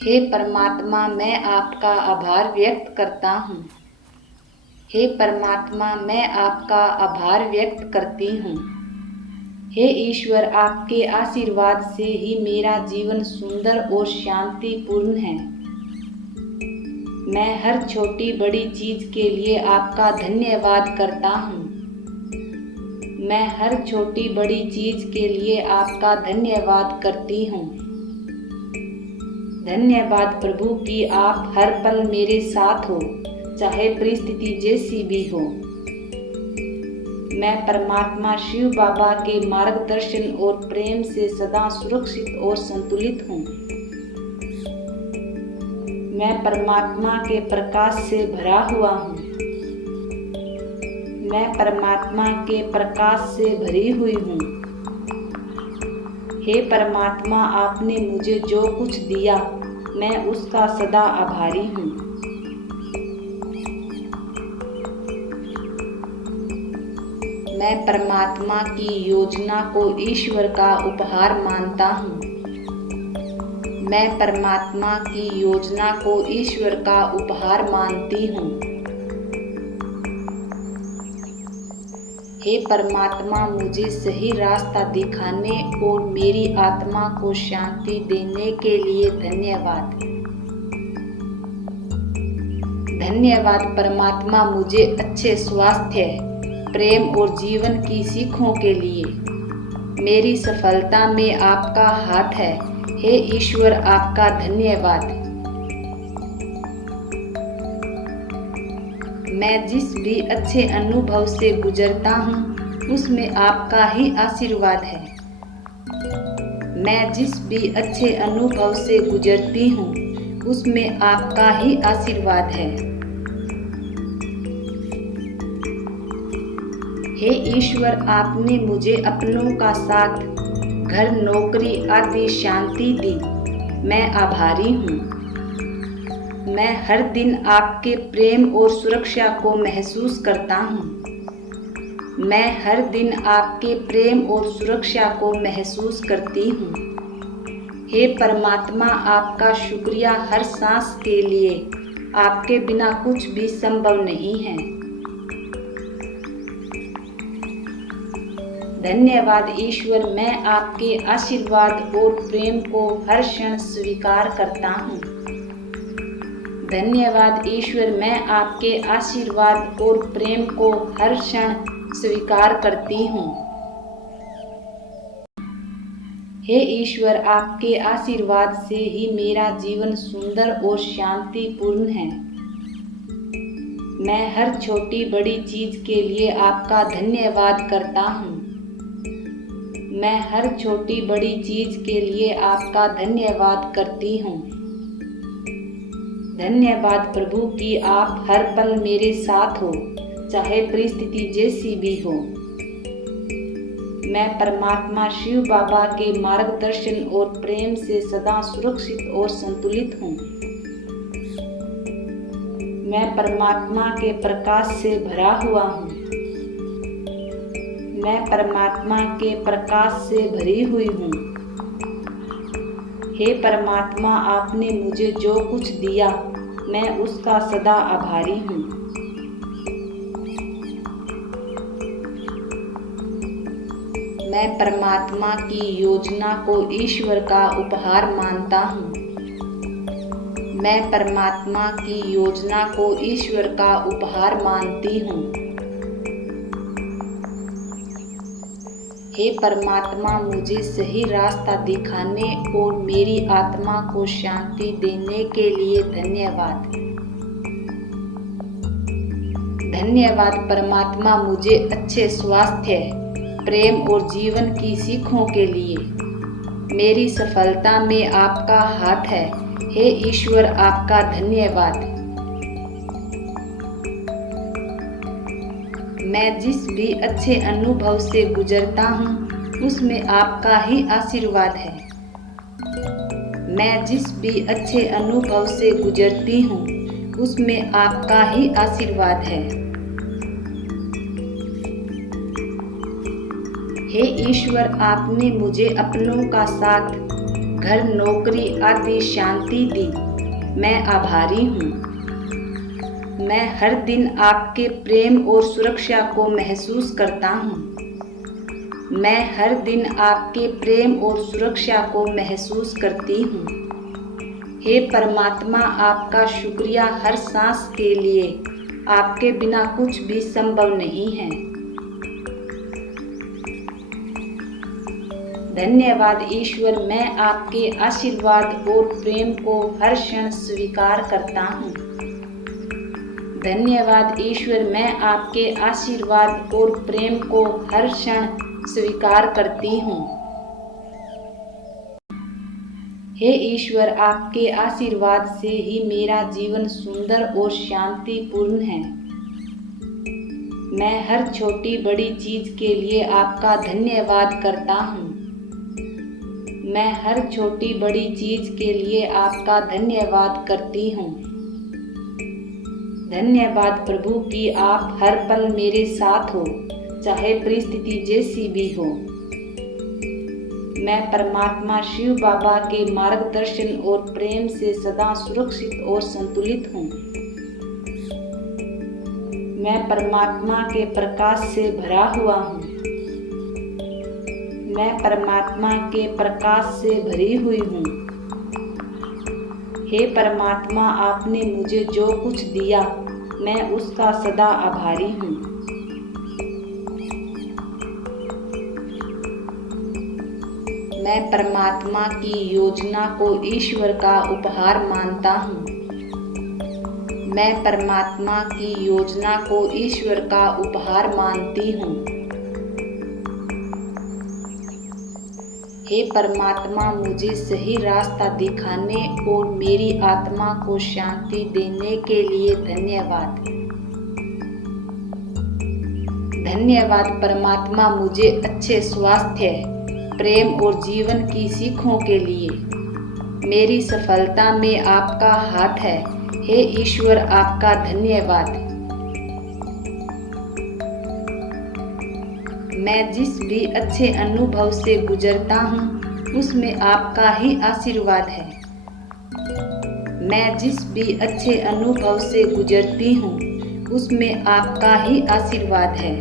हे परमात्मा, मैं आपका आभार व्यक्त करता हूँ। हे परमात्मा, मैं आपका आभार व्यक्त करती हूँ। हे ईश्वर, आपके आशीर्वाद से ही मेरा जीवन सुंदर और शांतिपूर्ण है। मैं हर छोटी बड़ी चीज के लिए आपका धन्यवाद करता हूँ। मैं हर छोटी बड़ी चीज के लिए आपका धन्यवाद करती हूँ। धन्यवाद प्रभु कि आप हर पल मेरे साथ हो, चाहे परिस्थिति जैसी भी हो। मैं परमात्मा शिव बाबा के मार्गदर्शन और प्रेम से सदा सुरक्षित और संतुलित हूँ। मैं परमात्मा के प्रकाश से भरा हुआ हूँ। मैं परमात्मा के प्रकाश से भरी हुई हूँ। हे परमात्मा, आपने मुझे जो कुछ दिया, मैं उसका सदा आभारी हूँ। मैं परमात्मा की योजना को ईश्वर का उपहार मानता हूँ। मैं परमात्मा की योजना को ईश्वर का उपहार मानती हूँ। हे परमात्मा, मुझे सही रास्ता दिखाने और मेरी आत्मा को शांति देने के लिए धन्यवाद। धन्यवाद परमात्मा, मुझे अच्छे स्वास्थ्य, प्रेम और जीवन की सीखों के लिए। मेरी सफलता में आपका हाथ है। हे ईश्वर, आपका धन्यवाद। मैं जिस भी अच्छे अनुभव से गुजरता हूँ, उसमें आपका ही आशीर्वाद है। मैं जिस भी अच्छे अनुभव से गुजरती हूँ, उसमें आपका ही आशीर्वाद है। हे ईश्वर, आपने मुझे अपनों का साथ, घर, नौकरी आदि शांति दी। मैं आभारी हूँ। मैं हर दिन आपके प्रेम और सुरक्षा को महसूस करता हूँ। मैं हर दिन आपके प्रेम और सुरक्षा को महसूस करती हूँ। हे परमात्मा, आपका शुक्रिया हर सांस के लिए। आपके बिना कुछ भी संभव नहीं है। धन्यवाद ईश्वर, मैं आपके आशीर्वाद और प्रेम को हर क्षण स्वीकार करता हूँ। धन्यवाद ईश्वर, मैं आपके आशीर्वाद और प्रेम को हर क्षण स्वीकार करती हूँ। हे ईश्वर, आपके आशीर्वाद से ही मेरा जीवन सुंदर और शांतिपूर्ण है। मैं हर छोटी बड़ी चीज के लिए आपका धन्यवाद करता हूँ। मैं हर छोटी बड़ी चीज के लिए आपका धन्यवाद करती हूँ। धन्यवाद प्रभु कि आप हर पल मेरे साथ हो, चाहे परिस्थिति जैसी भी हो। मैं परमात्मा शिव बाबा के मार्गदर्शन और प्रेम से सदा सुरक्षित और संतुलित हूँ। मैं परमात्मा के प्रकाश से भरा हुआ हूँ। मैं परमात्मा के प्रकाश से भरी हुई हूँ। हे परमात्मा, आपने मुझे जो कुछ दिया, मैं उसका सदा आभारी हूँ। मैं परमात्मा की योजना को ईश्वर का उपहार मानता हूँ। मैं परमात्मा की योजना को ईश्वर का उपहार मानती हूँ। हे परमात्मा, मुझे सही रास्ता दिखाने और मेरी आत्मा को शांति देने के लिए धन्यवाद। धन्यवाद परमात्मा, मुझे अच्छे स्वास्थ्य, प्रेम और जीवन की सीखों के लिए। मेरी सफलता में आपका हाथ है। हे ईश्वर, आपका धन्यवाद। मैं जिस भी अच्छे अनुभव से गुजरता हूँ, उसमें आपका ही आशीर्वाद है। मैं जिस भी अच्छे अनुभव से गुजरती हूँ, उसमें आपका ही आशीर्वाद है। हे ईश्वर, आपने मुझे अपनों का साथ, घर, नौकरी आदि शांति दी, मैं आभारी हूँ। मैं हर दिन आपके प्रेम और सुरक्षा को महसूस करता हूँ। मैं हर दिन आपके प्रेम और सुरक्षा को महसूस करती हूँ। हे परमात्मा, आपका शुक्रिया हर सांस के लिए। आपके बिना कुछ भी संभव नहीं है। धन्यवाद ईश्वर, मैं आपके आशीर्वाद और प्रेम को हर क्षण स्वीकार करता हूँ। धन्यवाद ईश्वर, मैं आपके आशीर्वाद और प्रेम को हर क्षण स्वीकार करती हूँ। हे ईश्वर, आपके आशीर्वाद से ही मेरा जीवन सुंदर और शांतिपूर्ण है। मैं हर छोटी बड़ी चीज के लिए आपका धन्यवाद करता हूँ। मैं हर छोटी बड़ी चीज के लिए आपका धन्यवाद करती हूँ। धन्यवाद प्रभु कि आप हर पल मेरे साथ हो, चाहे परिस्थिति जैसी भी हो। मैं परमात्मा शिव बाबा के मार्गदर्शन और प्रेम से सदा सुरक्षित और संतुलित हूँ। मैं परमात्मा के प्रकाश से भरा हुआ हूँ। मैं परमात्मा के प्रकाश से भरी हुई हूँ। हे परमात्मा, आपने मुझे जो कुछ दिया, मैं उसका सदा आभारी हूँ। मैं परमात्मा की योजना को ईश्वर का उपहार मानता हूँ। मैं परमात्मा की योजना को ईश्वर का उपहार मानती हूँ। हे परमात्मा, मुझे सही रास्ता दिखाने और मेरी आत्मा को शांति देने के लिए धन्यवाद। धन्यवाद परमात्मा, मुझे अच्छे स्वास्थ्य, प्रेम और जीवन की सीखों के लिए। मेरी सफलता में आपका हाथ है। हे ईश्वर, आपका धन्यवाद। मैं जिस भी अच्छे अनुभव से गुजरता हूँ, उसमें आपका ही आशीर्वाद है। मैं जिस भी अच्छे अनुभव से गुजरती हूँ, उसमें आपका ही आशीर्वाद है।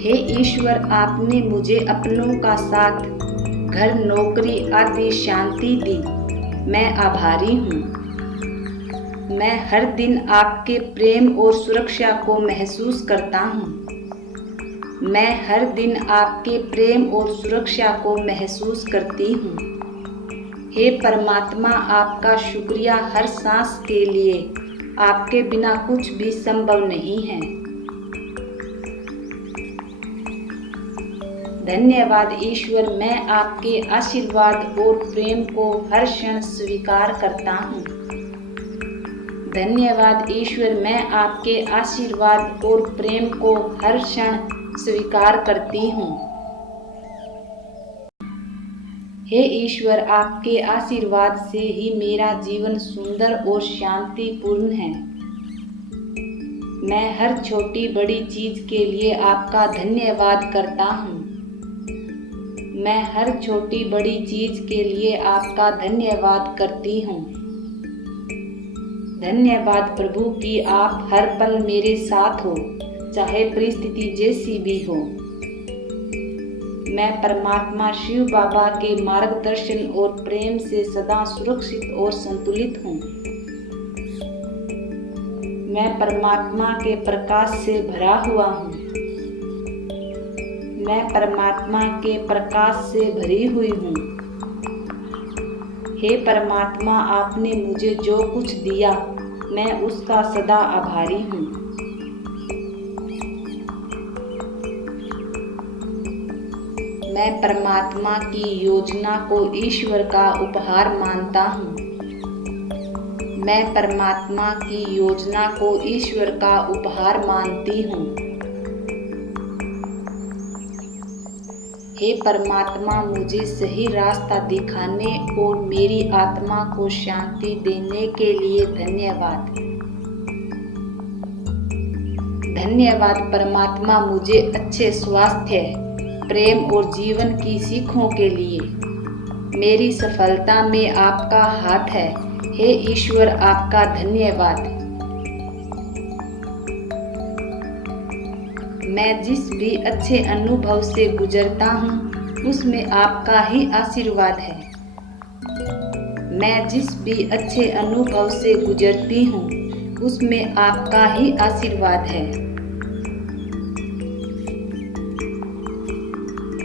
हे ईश्वर, आपने मुझे अपनों का साथ, घर, नौकरी आदि शांति दी, मैं आभारी हूँ। मैं हर दिन आपके प्रेम और सुरक्षा को महसूस करता हूँ। मैं हर दिन आपके प्रेम और सुरक्षा को महसूस करती हूँ। हे परमात्मा, आपका शुक्रिया हर सांस के लिए। आपके बिना कुछ भी संभव नहीं है। धन्यवाद ईश्वर, मैं आपके आशीर्वाद और प्रेम को हर क्षण स्वीकार करता हूँ। धन्यवाद ईश्वर, मैं आपके आशीर्वाद और प्रेम को हर क्षण स्वीकार करती हूँ। हे ईश्वर, आपके आशीर्वाद से ही मेरा जीवन सुंदर और शांतिपूर्ण है। मैं हर छोटी बड़ी चीज के लिए आपका धन्यवाद करता हूँ। मैं हर छोटी बड़ी चीज के लिए आपका धन्यवाद करती हूँ। धन्यवाद प्रभु कि आप हर पल मेरे साथ हो, चाहे परिस्थिति जैसी भी हो। मैं परमात्मा शिव बाबा के मार्गदर्शन और प्रेम से सदा सुरक्षित और संतुलित हूँ। मैं परमात्मा के प्रकाश से भरा हुआ हूँ। मैं परमात्मा के प्रकाश से भरी हुई हूँ। हे परमात्मा, आपने मुझे जो कुछ दिया, मैं उसका सदा आभारी हूँ। मैं परमात्मा की योजना को ईश्वर का उपहार मानता हूँ। मैं परमात्मा की योजना को ईश्वर का उपहार मानती हूँ। हे परमात्मा, मुझे सही रास्ता दिखाने और मेरी आत्मा को शांति देने के लिए धन्यवाद। धन्यवाद परमात्मा, मुझे अच्छे स्वास्थ्य, प्रेम और जीवन की सीखों के लिए। मेरी सफलता में आपका हाथ है, हे ईश्वर आपका धन्यवाद। मैं जिस भी अच्छे अनुभव से गुजरता हूँ उसमें आपका ही आशीर्वाद है। मैं जिस भी अच्छे अनुभव से गुजरती हूँ उसमें आपका ही आशीर्वाद है।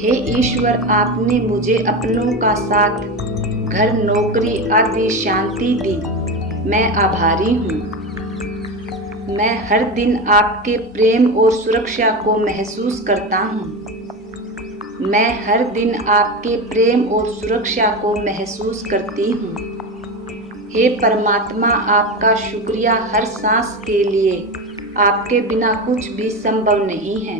हे ईश्वर, आपने मुझे अपनों का साथ, घर, नौकरी आदि शांति दी। मैं आभारी हूँ। मैं हर दिन आपके प्रेम और सुरक्षा को महसूस करता हूँ। मैं हर दिन आपके प्रेम और सुरक्षा को महसूस करती हूँ। हे परमात्मा, आपका शुक्रिया हर सांस के लिए। आपके बिना कुछ भी संभव नहीं है।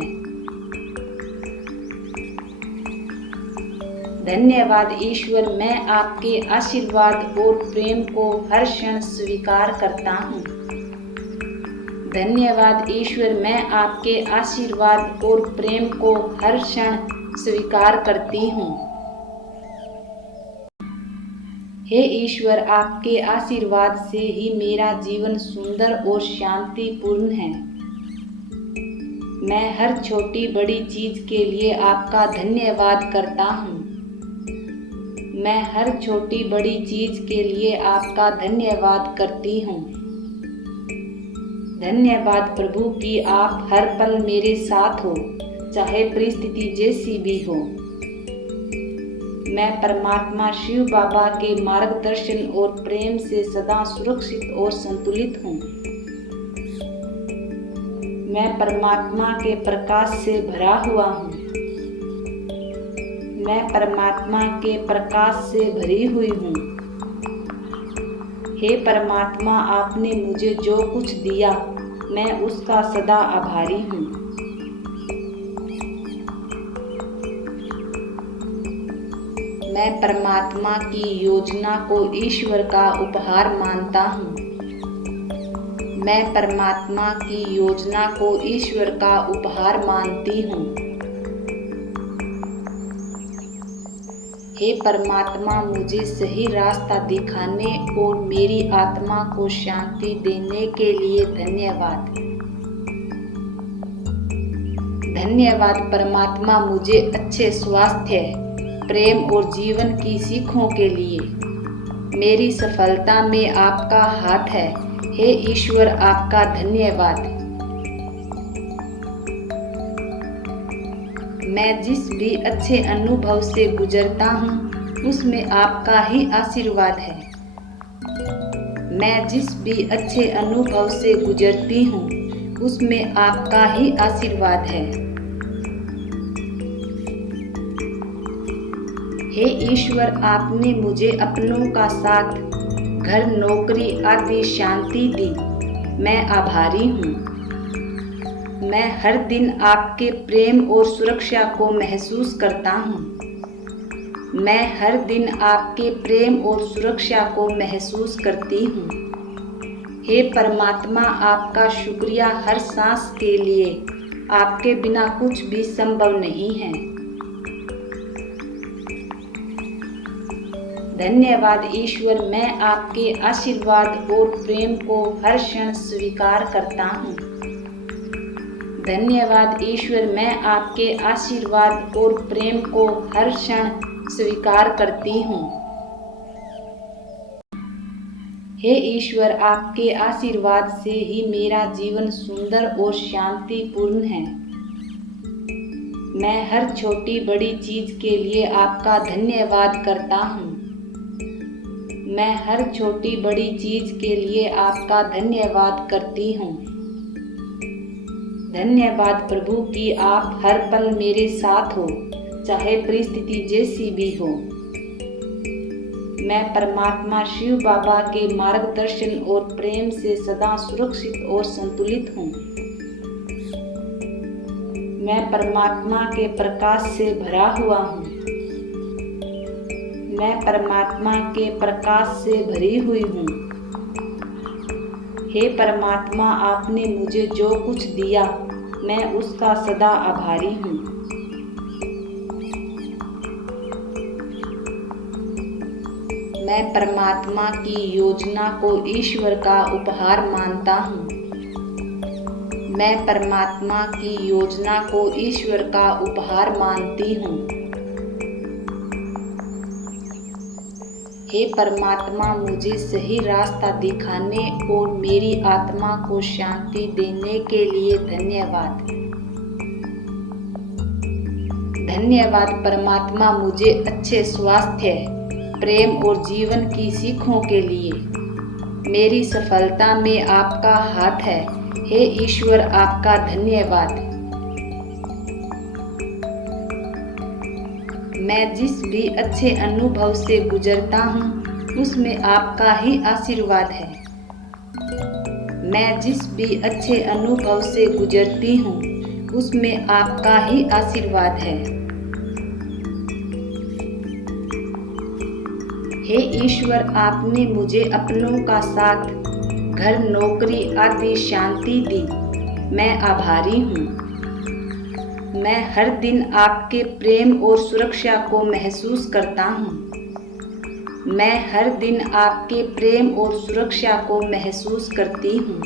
धन्यवाद ईश्वर, मैं आपके आशीर्वाद और प्रेम को हर क्षण स्वीकार करता हूँ। धन्यवाद ईश्वर, मैं आपके आशीर्वाद और प्रेम को हर क्षण स्वीकार करती हूँ। हे ईश्वर, आपके आशीर्वाद से ही मेरा जीवन सुंदर और शांतिपूर्ण है। मैं हर छोटी बड़ी चीज के लिए आपका धन्यवाद करता हूँ। मैं हर छोटी बड़ी चीज के लिए आपका धन्यवाद करती हूँ। धन्यवाद प्रभु कि आप हर पल मेरे साथ हो, चाहे परिस्थिति जैसी भी हो। मैं परमात्मा शिव बाबा के मार्गदर्शन और प्रेम से सदा सुरक्षित और संतुलित हूँ। मैं परमात्मा के प्रकाश से भरा हुआ हूँ। मैं परमात्मा के प्रकाश से भरी हुई हूँ। हे परमात्मा, आपने मुझे जो कुछ दिया मैं उसका सदा आभारी हूँ। मैं परमात्मा की योजना को ईश्वर का उपहार मानता हूँ। मैं परमात्मा की योजना को ईश्वर का उपहार मानती हूँ। हे परमात्मा, मुझे सही रास्ता दिखाने और मेरी आत्मा को शांति देने के लिए धन्यवाद। धन्यवाद परमात्मा, मुझे अच्छे स्वास्थ्य, प्रेम और जीवन की सीखों के लिए। मेरी सफलता में आपका हाथ है, हे ईश्वर आपका धन्यवाद। मैं जिस भी अच्छे अनुभव से गुजरता हूँ उसमें आपका ही आशीर्वाद है। मैं जिस भी अच्छे अनुभव से गुजरती हूँ उसमें आपका ही आशीर्वाद है। हे ईश्वर, आपने मुझे अपनों का साथ, घर, नौकरी आदि शांति दी। मैं आभारी हूँ। मैं हर दिन आपके प्रेम और सुरक्षा को महसूस करता हूँ। मैं हर दिन आपके प्रेम और सुरक्षा को महसूस करती हूँ। हे परमात्मा, आपका शुक्रिया हर सांस के लिए। आपके बिना कुछ भी संभव नहीं है। धन्यवाद ईश्वर, मैं आपके आशीर्वाद और प्रेम को हर क्षण स्वीकार करता हूँ। धन्यवाद ईश्वर, मैं आपके आशीर्वाद और प्रेम को हर क्षण स्वीकार करती हूँ। हे ईश्वर, आपके आशीर्वाद से ही मेरा जीवन सुंदर और शांतिपूर्ण है। मैं हर छोटी बड़ी चीज के लिए आपका धन्यवाद करता हूँ। मैं हर छोटी बड़ी चीज के लिए आपका धन्यवाद करती हूँ। धन्यवाद प्रभु कि आप हर पल मेरे साथ हो, चाहे परिस्थिति जैसी भी हो। मैं परमात्मा शिव बाबा के मार्गदर्शन और प्रेम से सदा सुरक्षित और संतुलित हूँ। मैं परमात्मा के प्रकाश से भरा हुआ हूँ। मैं परमात्मा के प्रकाश से भरी हुई हूँ। हे परमात्मा, आपने मुझे जो कुछ दिया मैं उसका सदा आभारी हूँ। मैं परमात्मा की योजना को ईश्वर का उपहार मानता हूँ। मैं परमात्मा की योजना को ईश्वर का उपहार मानती हूँ। हे परमात्मा, मुझे सही रास्ता दिखाने और मेरी आत्मा को शांति देने के लिए धन्यवाद। धन्यवाद परमात्मा, मुझे अच्छे स्वास्थ्य, प्रेम और जीवन की सीखों के लिए। मेरी सफलता में आपका हाथ है। हे ईश्वर, आपका धन्यवाद। मैं जिस भी अच्छे अनुभव से गुजरता हूँ उसमें आपका ही आशीर्वाद है। मैं जिस भी अच्छे अनुभव से गुजरती हूँ उसमें आपका ही आशीर्वाद है। हे ईश्वर, आपने मुझे अपनों का साथ, घर, नौकरी आदि शांति दी। मैं आभारी हूँ। मैं हर दिन आपके प्रेम और सुरक्षा को महसूस करता हूँ। मैं हर दिन आपके प्रेम और सुरक्षा को महसूस करती हूँ।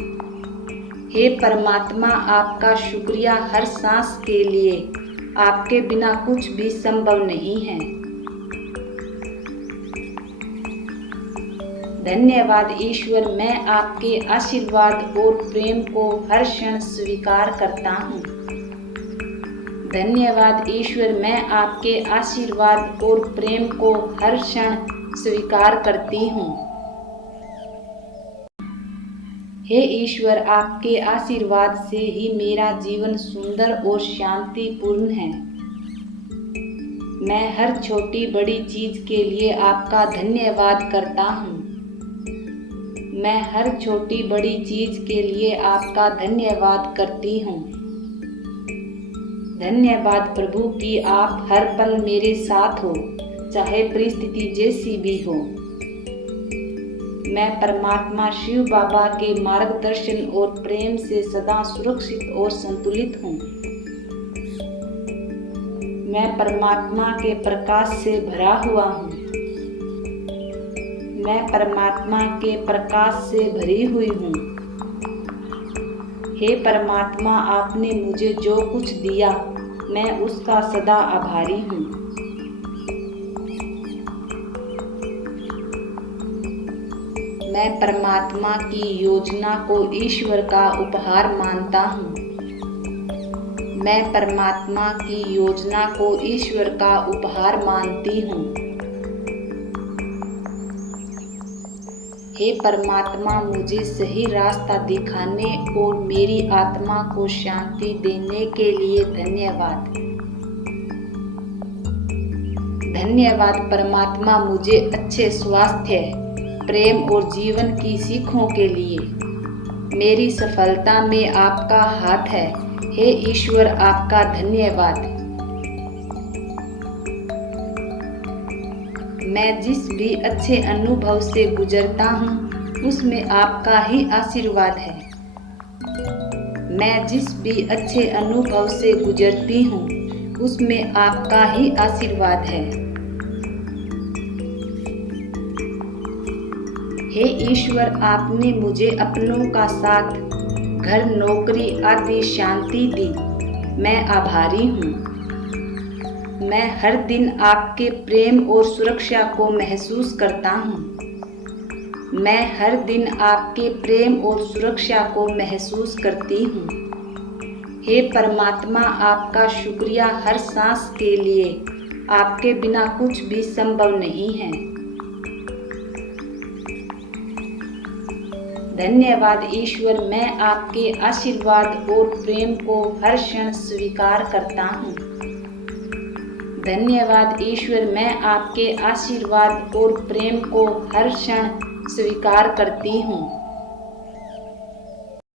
हे परमात्मा, आपका शुक्रिया हर सांस के लिए। आपके बिना कुछ भी संभव नहीं है। धन्यवाद ईश्वर, मैं आपके आशीर्वाद और प्रेम को हर क्षण स्वीकार करता हूँ। धन्यवाद ईश्वर, मैं आपके आशीर्वाद और प्रेम को हर क्षण स्वीकार करती हूँ। हे ईश्वर, आपके आशीर्वाद से ही मेरा जीवन सुंदर और शांतिपूर्ण है। मैं हर छोटी बड़ी चीज के लिए आपका धन्यवाद करता हूँ। मैं हर छोटी बड़ी चीज के लिए आपका धन्यवाद करती हूँ। धन्यवाद प्रभु कि आप हर पल मेरे साथ हो, चाहे परिस्थिति जैसी भी हो। मैं परमात्मा शिव बाबा के मार्गदर्शन और प्रेम से सदा सुरक्षित और संतुलित हूँ। मैं परमात्मा के प्रकाश से भरा हुआ हूँ। मैं परमात्मा के प्रकाश से भरी हुई हूँ। हे परमात्मा, आपने मुझे जो कुछ दिया मैं उसका सदा आभारी हूँ। मैं परमात्मा की योजना को ईश्वर का उपहार मानता हूँ। मैं परमात्मा की योजना को ईश्वर का उपहार मानती हूँ। हे परमात्मा, मुझे सही रास्ता दिखाने और मेरी आत्मा को शांति देने के लिए धन्यवाद। धन्यवाद परमात्मा, मुझे अच्छे स्वास्थ्य, प्रेम और जीवन की सीखों के लिए। मेरी सफलता में आपका हाथ है। हे ईश्वर, आपका धन्यवाद। मैं जिस भी अच्छे अनुभव से गुजरता हूँ उसमें आपका ही आशीर्वाद है। मैं जिस भी अच्छे अनुभव से गुजरती हूँ उसमें आपका ही आशीर्वाद है। हे ईश्वर, आपने मुझे अपनों का साथ, घर, नौकरी आदि शांति दी। मैं आभारी हूँ। मैं हर दिन आपके प्रेम और सुरक्षा को महसूस करता हूँ। मैं हर दिन आपके प्रेम और सुरक्षा को महसूस करती हूँ। हे परमात्मा, आपका शुक्रिया हर सांस के लिए। आपके बिना कुछ भी संभव नहीं है। धन्यवाद ईश्वर, मैं आपके आशीर्वाद और प्रेम को हर क्षण स्वीकार करता हूँ। धन्यवाद ईश्वर, मैं आपके आशीर्वाद और प्रेम को हर क्षण स्वीकार करती हूँ।